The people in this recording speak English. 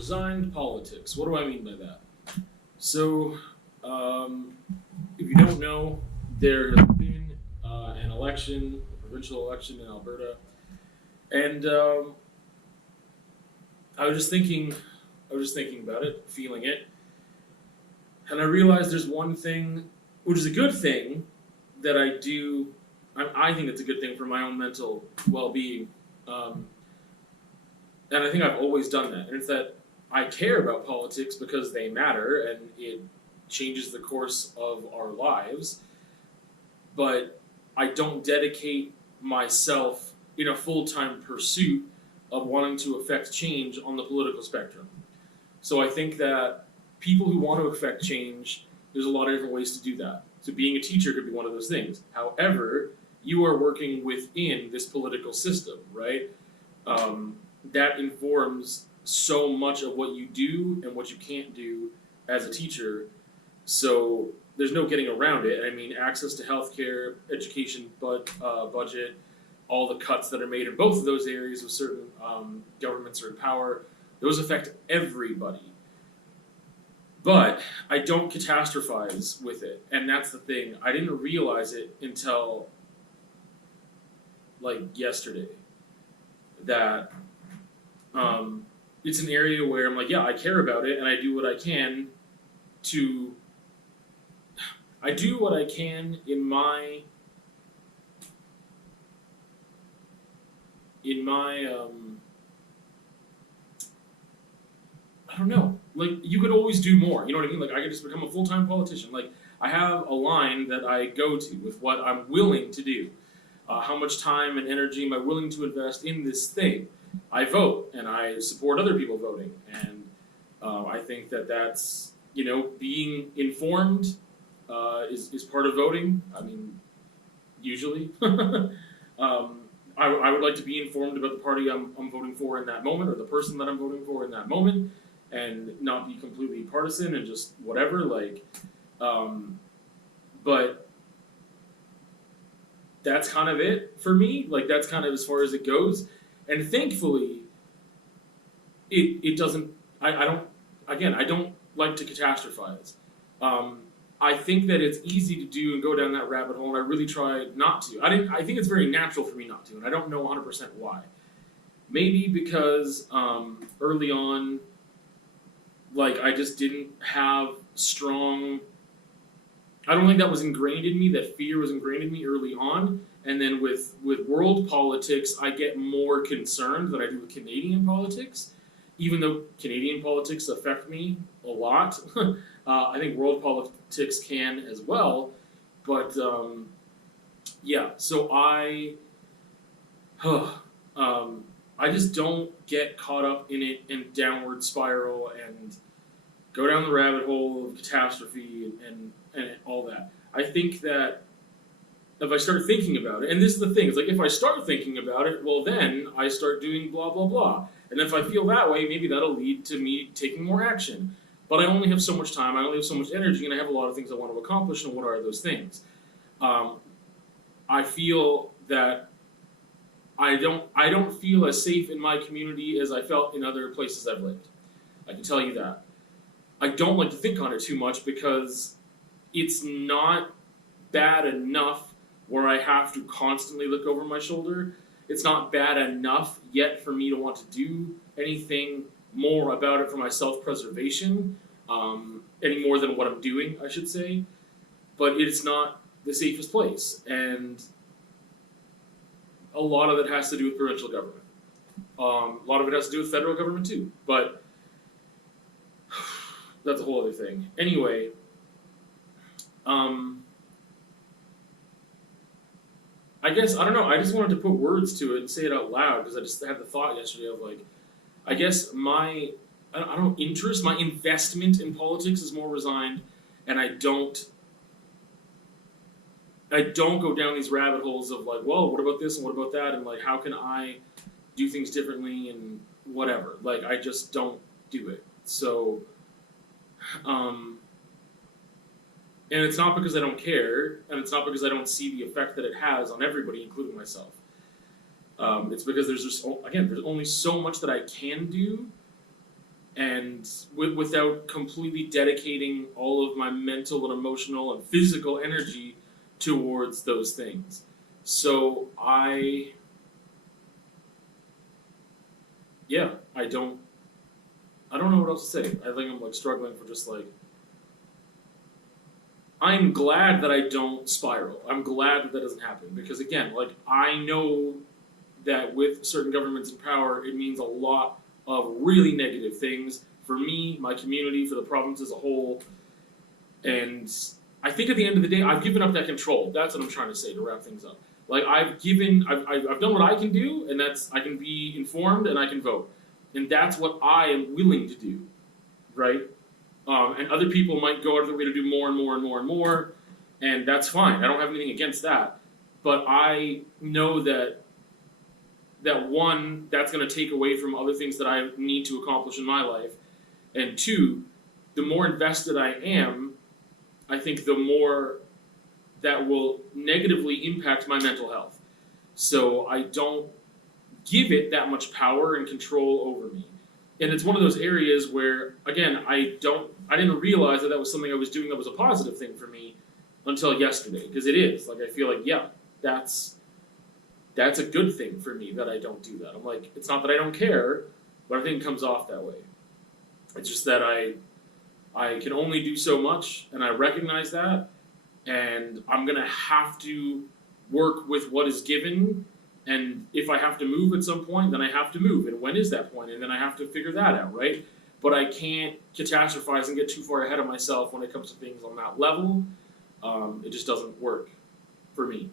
Resigned politics. What do I mean by that? So, if you don't know, there has been an election, a provincial election in Alberta, and I was just thinking, I was just thinking about it, feeling it, and I realized there's one thing, which is a good thing, that I do. I think it's a good thing for my own mental well-being, um, and I think I've always done that. And it's that I care about politics because they matter, and it changes the course of our lives. But I don't dedicate myself in a full-time pursuit of wanting to affect change on the political spectrum. So I think that people who want to affect change, there's a lot of different ways to do that. So being a teacher could be one of those things. However, you are working within this political system, right? That informs so much of what you do and what you can't do as a teacher. So there's no getting around it. I mean, access to healthcare, education, budget, all the cuts that are made in both of those areas with certain governments are in power, those affect everybody. But I don't catastrophize with it, and that's the thing. I didn't realize it until like yesterday that it's an area where I'm like, yeah, I care about it, and I do what I can to. I do what I can in my I don't know. Like, you could always do more. You know what I mean? Like, I could just become a full-time politician. Like, I have a line that I go to with what I'm willing to do. How much time and energy am I willing to invest in this thing? I vote, and I support other people voting. And I think that that's, being informed is part of voting. I mean, usually. I would like to be informed about the party I'm voting for in that moment, or the person that I'm voting for in that moment, and not be completely partisan and just whatever. But that's kind of it for me. Like, that's kind of as far as it goes. And thankfully, it doesn't. I don't. Again, I don't like to catastrophize. I think that it's easy to do and go down that rabbit hole, and I really try not to. I think it's very natural for me not to, and I don't know 100% why. Maybe because early on, like, I just didn't have strong. I don't think that was ingrained in me. That fear was ingrained in me early on, and then with world politics, I get more concerned than I do with Canadian politics. Even though Canadian politics affect me a lot, I think world politics can as well. But yeah, so I just don't get caught up in it and downward spiral and go down the rabbit hole of catastrophe and all that. I think that if I start thinking about it, and this is the thing, it's like if I start thinking about it, well then I start doing blah blah blah. And if I feel that way, maybe that'll lead to me taking more action. But I only have so much time, I only have so much energy, and I have a lot of things I want to accomplish, and what are those things? I feel that I don't feel as safe in my community as I felt in other places I've lived. I can tell you that. I don't like to think on it too much because it's not bad enough where I have to constantly look over my shoulder. It's not bad enough yet for me to want to do anything more about it for my self-preservation, any more than what I'm doing, I should say. But it's not the safest place, and a lot of it has to do with provincial government. A lot of it has to do with federal government too, but that's a whole other thing. Anyway, I guess, I don't know, I just wanted to put words to it and say it out loud because I just had the thought yesterday of like, I guess my interest, my investment in politics is more resigned, and I don't go down these rabbit holes of like, well, what about this and what about that, and like, how can I do things differently and whatever. Like, I just don't do it. So, and it's not because I don't care, and it's not because I don't see the effect that it has on everybody, including myself. It's because there's only so much that I can do, and without completely dedicating all of my mental and emotional and physical energy towards those things. So I don't know what else to say. I think I'm like struggling for just like, I'm glad that I don't spiral. I'm glad that that doesn't happen because again, like I know that with certain governments in power, it means a lot of really negative things for me, my community, for the province as a whole. And I think at the end of the day, I've given up that control. That's what I'm trying to say to wrap things up. Like I've done what I can do, and that's I can be informed and I can vote, and that's what I am willing to do, right? And other people might go out of their way to do more and more and more and more, and that's fine. I don't have anything against that, but I know that one, that's going to take away from other things that I need to accomplish in my life, and two, the more invested I am, I think the more that will negatively impact my mental health. So I don't give it that much power and control over me. And it's one of those areas where, again, I didn't realize that that was something I was doing that was a positive thing for me until yesterday, because it is. Like, I feel like, yeah, that's a good thing for me that I don't do that. I'm like, it's not that I don't care, but I think it comes off that way. It's just that I can only do so much, and I recognize that, and I'm gonna have to work with what is given, and if I have to move at some point, then I have to move, and when is that point? And then I have to figure that out, right? But I can't catastrophize and get too far ahead of myself when it comes to things on that level. It just doesn't work for me.